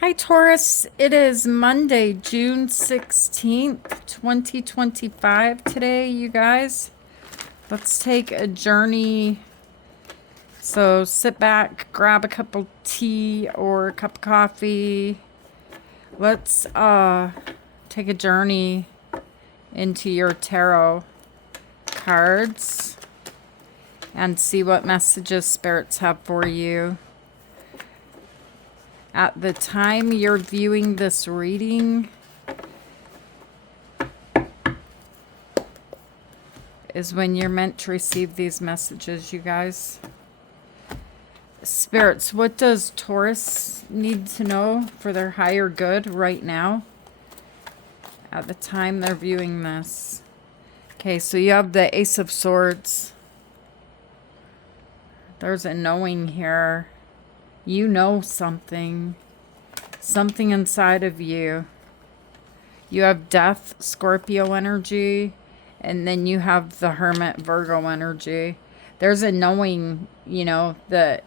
Hi, Taurus. It is Monday, June 16th, 2025 today, you guys. Let's take a journey. So sit back, grab a cup of tea or a cup of coffee. Let's take a journey into your tarot cards and see what messages spirits have for you. At the time you're viewing this reading is when you're meant to receive these messages, you guys. Spirits, what does Taurus need to know for their higher good right now? At the time they're viewing this. Okay, so you have the Ace of Swords. There's a knowing here. You know something. Something inside of you. You have Death, Scorpio energy. And then you have the Hermit, Virgo energy. There's a knowing, that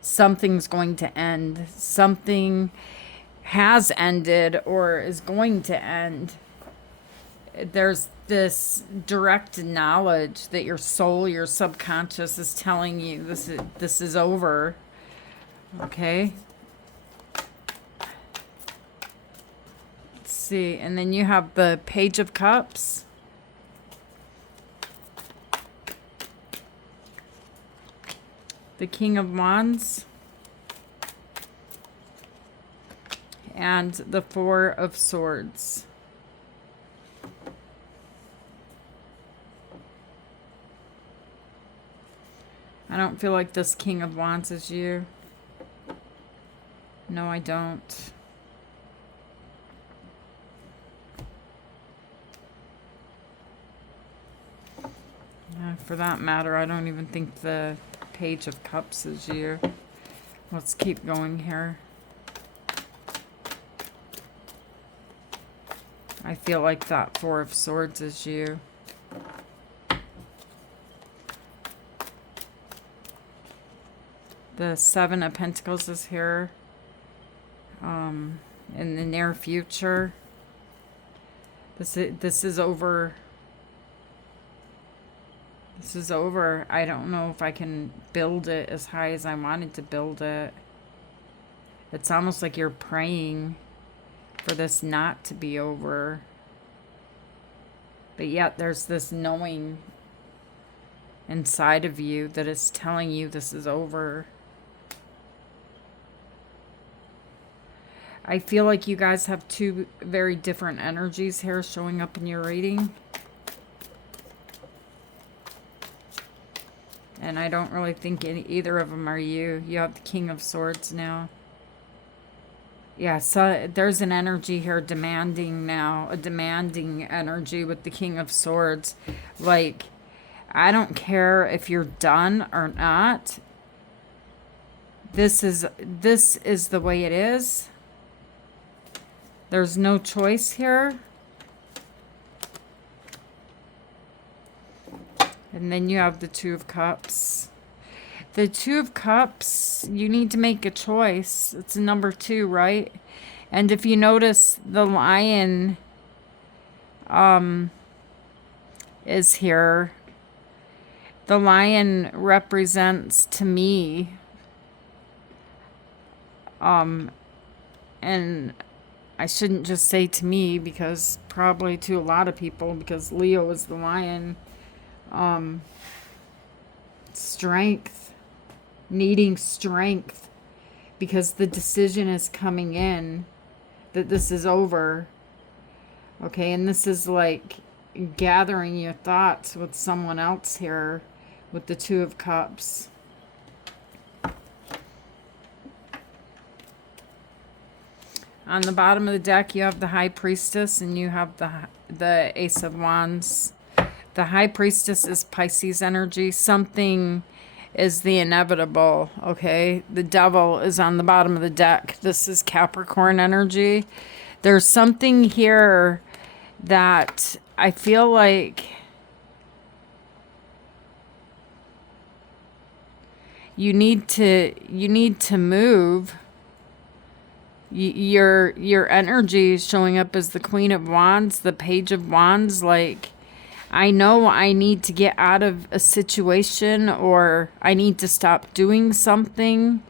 something's going to end. Something has ended or is going to end. There's this direct knowledge that your soul, your subconscious is telling you this is over. Okay? Let's see. And then you have the Page of Cups. The King of Wands. And the Four of Swords. I don't feel like this King of Wands is you. No, I don't. For that matter, I don't even think the Page of Cups is you. Let's keep going here. I feel like that Four of Swords is you. The Seven of Pentacles is here. In the near future. This is over. This is over. I don't know if I can build it as high as I wanted to build it. It's almost like you're praying for this not to be over. But yet there's this knowing inside of you that is telling you this is over. I feel like you guys have two very different energies here showing up in your reading. And I don't really think either of them are you. You have the King of Swords now. Yeah, so there's an energy here demanding now. A demanding energy with the King of Swords. Like, I don't care if you're done or not. This is the way it is. There's no choice here. And then you have the Two of Cups. The Two of Cups, you need to make a choice. It's number 2, right? And if you notice, the Lion is here. The Lion represents to me, and I shouldn't just say to me, because probably to a lot of people, because Leo is the Lion. Strength, needing strength, because the decision is coming in that this is over. Okay, and this is like gathering your thoughts with someone else here with the Two of Cups. On the bottom of the deck, you have the High Priestess and you have the Ace of Wands. The High Priestess is Pisces energy. Something is the inevitable, okay? The Devil is on the bottom of the deck. This is Capricorn energy. There's something here that I feel like you need to move. Your energy is showing up as the Queen of Wands, the Page of Wands. Like, I know I need to get out of a situation, or I need to stop doing something.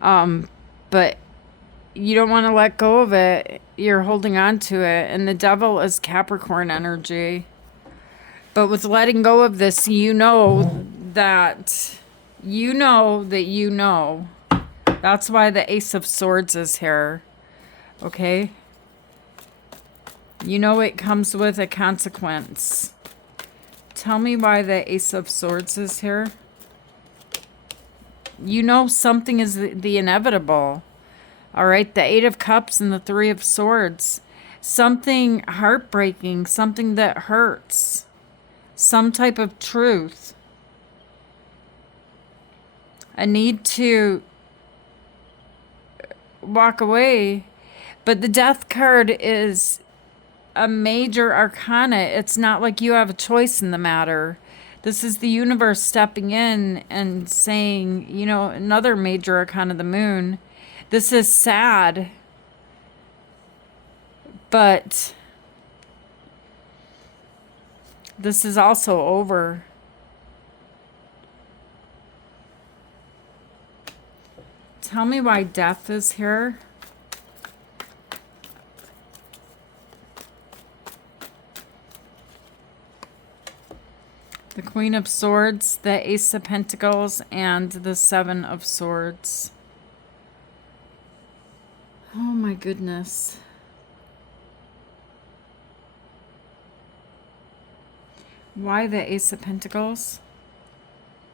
But you don't want to let go of it. You're holding on to it. And the Devil is Capricorn energy. But with letting go of this, you know that you know that you know. That's why the Ace of Swords is here. Okay? You know it comes with a consequence. Tell me why the Ace of Swords is here. You know something is the inevitable. All right? The Eight of Cups and the Three of Swords. Something heartbreaking. Something that hurts. Some type of truth. A need to walk away. But the Death card is a major arcana. It's not like you have a choice in the matter. This is the universe stepping in and saying, you know, another major arcana, the Moon. This is sad. But this is also over. Tell me why Death is here. The Queen of Swords, the Ace of Pentacles, and the Seven of Swords. Oh my goodness. Why the Ace of Pentacles?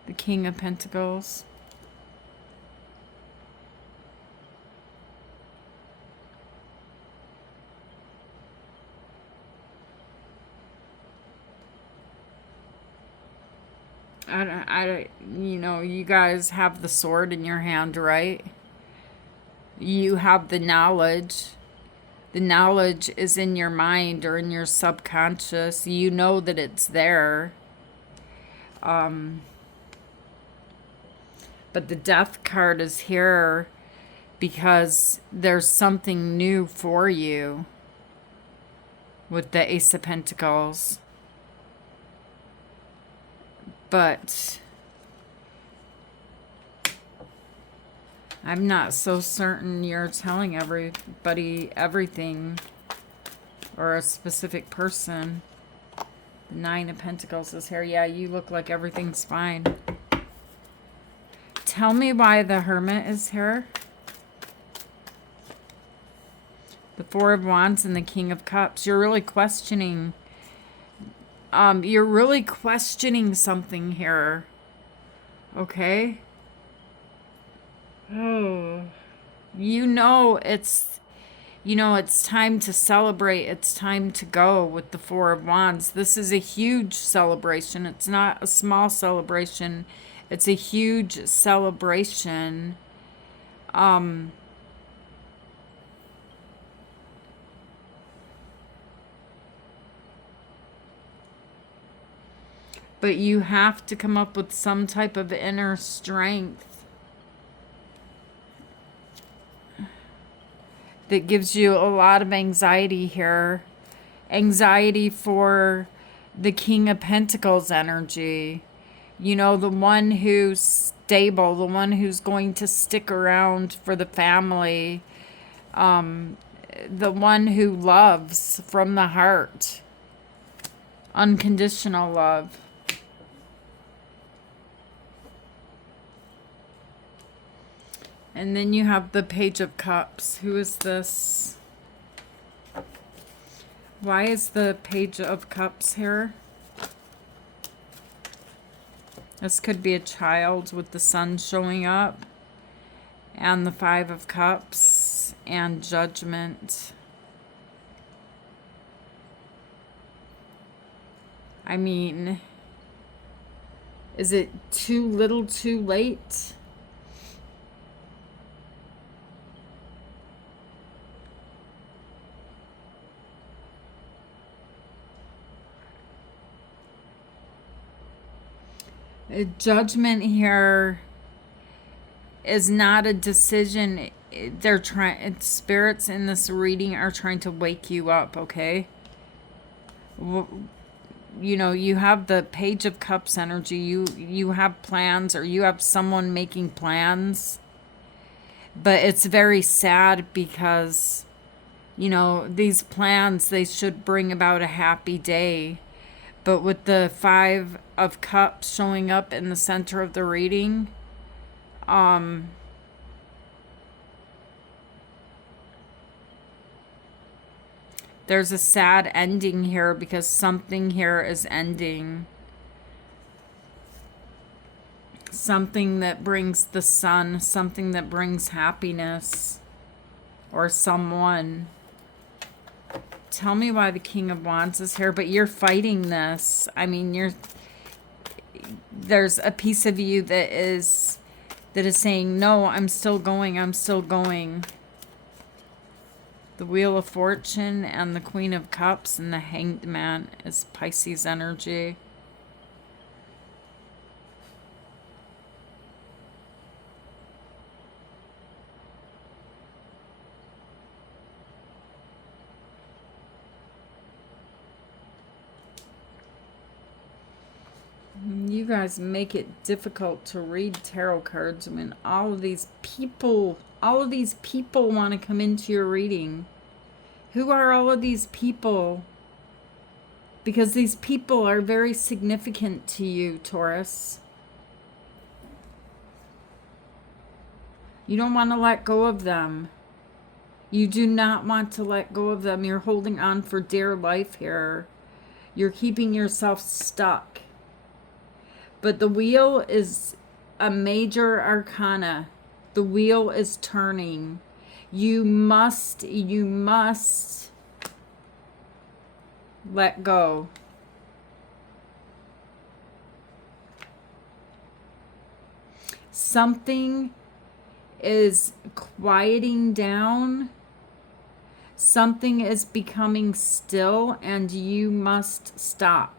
The King of Pentacles. You know, you guys have the sword in your hand, right? You have the knowledge. The knowledge is in your mind or in your subconscious. You know that it's there. But the Death card is here because there's something new for you with the Ace of Pentacles. But I'm not so certain you're telling everybody everything, or a specific person. The Nine of Pentacles is here. Yeah, you look like everything's fine. Tell me why the Hermit is here. The Four of Wands and the King of Cups. You're really questioning. You're really questioning something here. Okay? Oh. You know it's time to celebrate. It's time to go with the Four of Wands. This is a huge celebration. It's not a small celebration. It's a huge celebration. But you have to come up with some type of inner strength that gives you a lot of anxiety here. Anxiety for the King of Pentacles energy. You know, the one who's stable, the one who's going to stick around for the family. The one who loves from the heart. Unconditional love. And then you have the Page of Cups. Who is this? Why is the Page of Cups here? This could be a child with the sun showing up. And the Five of Cups and Judgment. I mean, is it too little too late? Judgment here is not a decision. they're trying, spirits in this reading are trying to wake you up, okay? You know, you have the Page of Cups energy. You have plans, or you have someone making plans. But it's very sad because, you know, these plans, they should bring about a happy day. But with the Five of Cups showing up in the center of the reading, there's a sad ending here because something here is ending. Something that brings the sun, something that brings happiness, or someone. Tell me why the King of Wands is here, but you're fighting this. I mean, there's a piece of you that is saying, no, I'm still going, I'm still going. The Wheel of Fortune and the Queen of Cups and the Hanged Man is Pisces energy. You guys make it difficult to read tarot cards when all of these people want to come into your reading. Who are all of these people? Because these people are very significant to you, Taurus. You don't want to let go of them. You do not want to let go of them. You're holding on for dear life here. You're keeping yourself stuck. But the wheel is a major arcana. The wheel is turning. You must let go. Something is quieting down. Something is becoming still, and you must stop.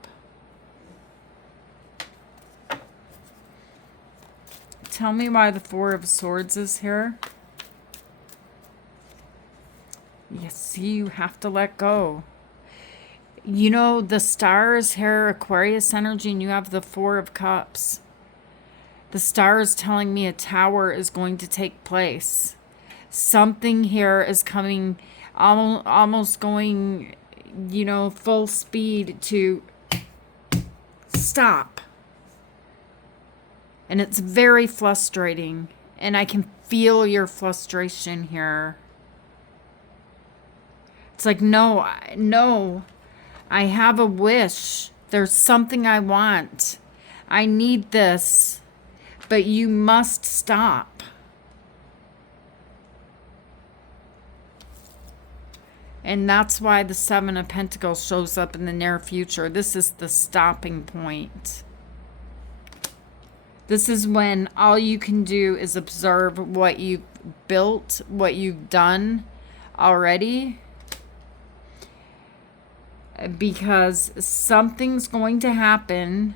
Tell me why the Four of Swords is here. Yes, you have to let go. You know, the Star is here, Aquarius energy, and you have the Four of Cups. The Star is telling me a tower is going to take place. Something here is coming, almost going, you know, full speed to stop. And it's very frustrating. And I can feel your frustration here. It's like, no, I have a wish. There's something I want. I need this. But you must stop. And that's why the Seven of Pentacles shows up in the near future. This is the stopping point. This is when all you can do is observe what you've built, what you've done already. Because something's going to happen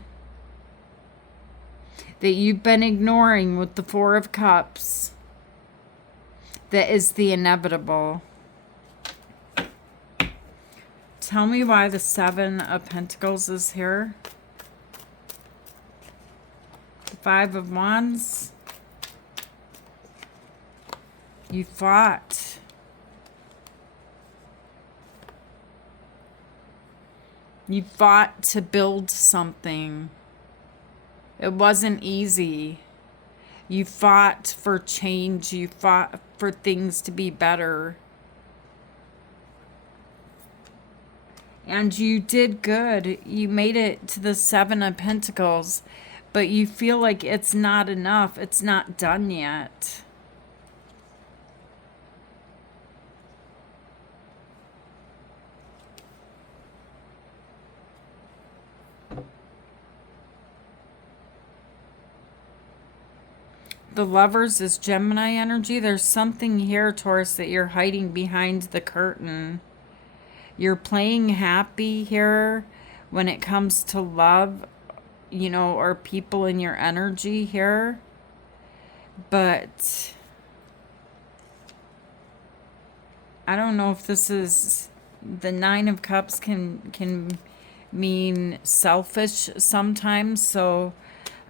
that you've been ignoring with the Four of Cups. That is the inevitable. Tell me why the Seven of Pentacles is here. Five of Wands. You fought. You fought to build something. It wasn't easy. You fought for change. You fought for things to be better. And you did good. You made it to the Seven of Pentacles. But you feel like it's not enough. It's not done yet. The Lovers is Gemini energy. There's something here, Taurus, that you're hiding behind the curtain. You're playing happy here when it comes to love, you know, or people in your energy here. But I don't know if this is the Nine of Cups can mean selfish sometimes, so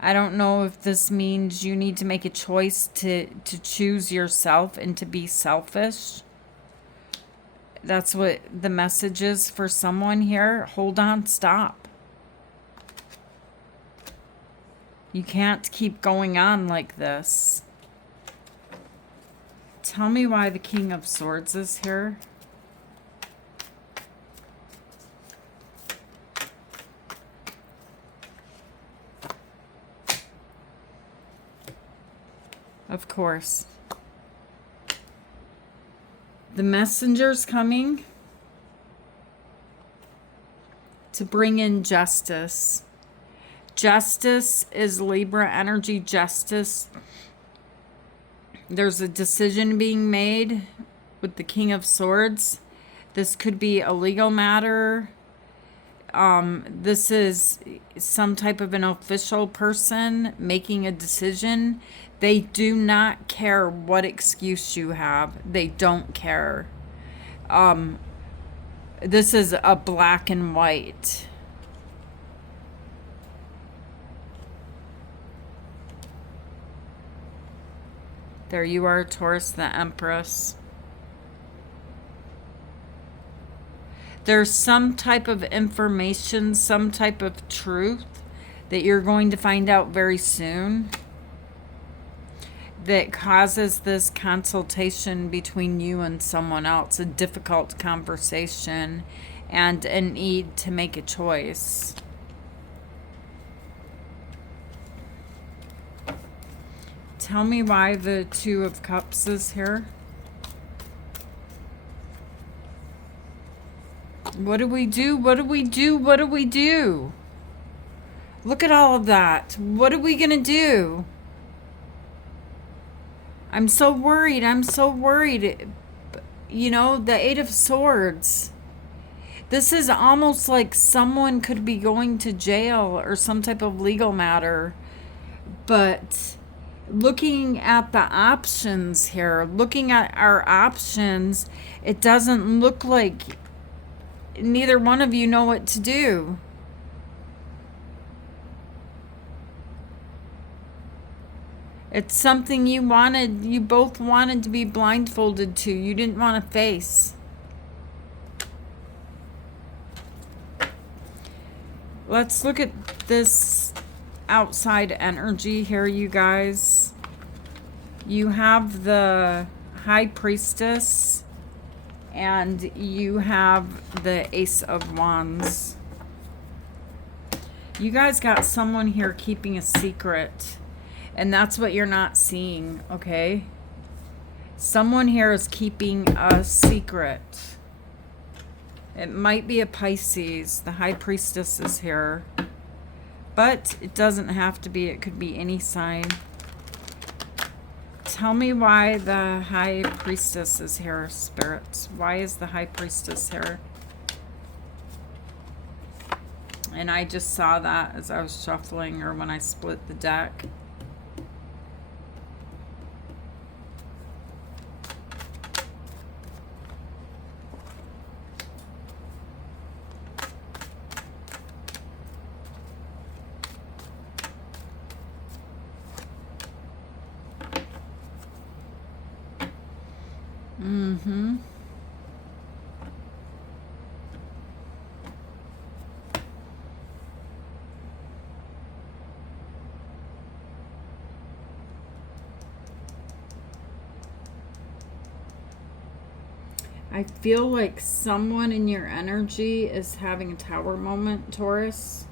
I don't know if this means you need to make a choice to choose yourself and to be selfish. That's what the message is for someone here. Hold on, stop. You can't keep going on like this. Tell me why the King of Swords is here. Of course. The messenger's coming to bring in justice. Justice is Libra energy, justice. There's a decision being made with the King of Swords. This could be a legal matter. This is some type of an official person making a decision. They do not care what excuse you have. They don't care. This is a black and white. There you are, Taurus, the Empress. There's some type of information, some type of truth that you're going to find out very soon that causes this consultation between you and someone else, a difficult conversation, and a need to make a choice. Tell me why the Two of Cups is here. What do we do? What do we do? What do we do? Look at all of that. What are we going to do? I'm so worried. I'm so worried. You know, the Eight of Swords. This is almost like someone could be going to jail or some type of legal matter. But looking at the options here, looking at our options, it doesn't look like neither one of you know what to do. It's something you both wanted to be blindfolded to. You didn't want to face. Let's look at this outside energy here, you guys. You have the High Priestess and you have the Ace of Wands. You guys got someone here keeping a secret. And that's what you're not seeing, okay? Someone here is keeping a secret. It might be a Pisces. The High Priestess is here. But it doesn't have to be. It could be any sign. Tell me why the High Priestess is here, spirits. Why is the High Priestess here? And I just saw that as I was shuffling or when I split the deck. I feel like someone in your energy is having a tower moment, Taurus.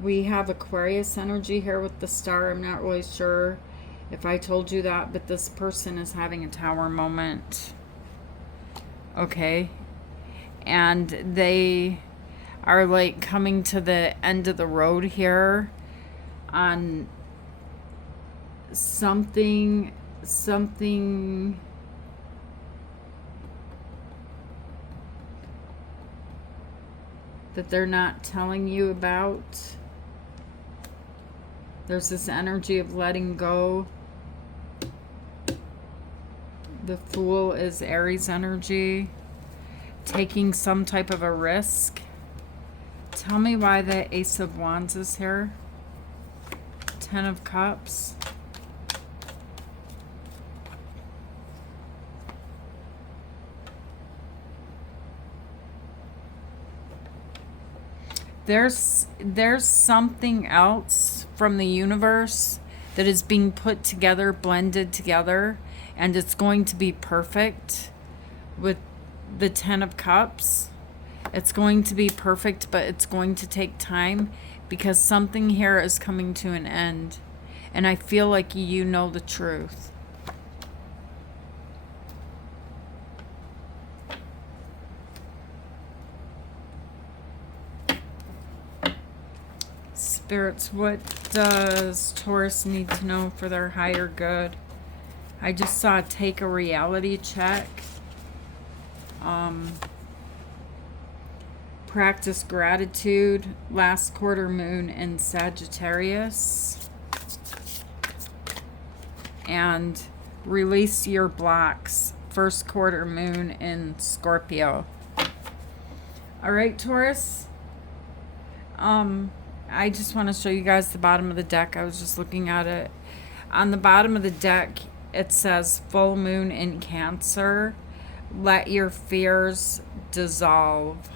We have Aquarius energy here with the star. I'm not really sure if I told you that, but this person is having a tower moment. Okay. And they are like coming to the end of the road here on something that they're not telling you about. There's this energy of letting go. The Fool is Aries energy. Taking some type of a risk. Tell me why the Ace of Wands is here. Ten of Cups. There's something else from the universe that is being put together, blended together, and it's going to be perfect with the Ten of Cups. It's going to be perfect, but it's going to take time because something here is coming to an end. And I feel like you know the truth. Spirits, what does Taurus need to know for their higher good? I just saw take a reality check. Practice gratitude. Last quarter moon in Sagittarius. And release your blocks. First quarter moon in Scorpio. All right, Taurus. I just want to show you guys the bottom of the deck. I was just looking at it. On the bottom of the deck, it says full moon in Cancer. Let your fears dissolve.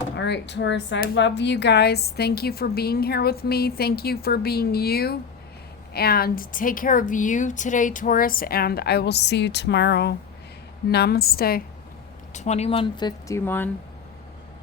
All right, Taurus, I love you guys. Thank you for being here with me. Thank you for being you. And take care of you today, Taurus, and I will see you tomorrow. Namaste. 2151.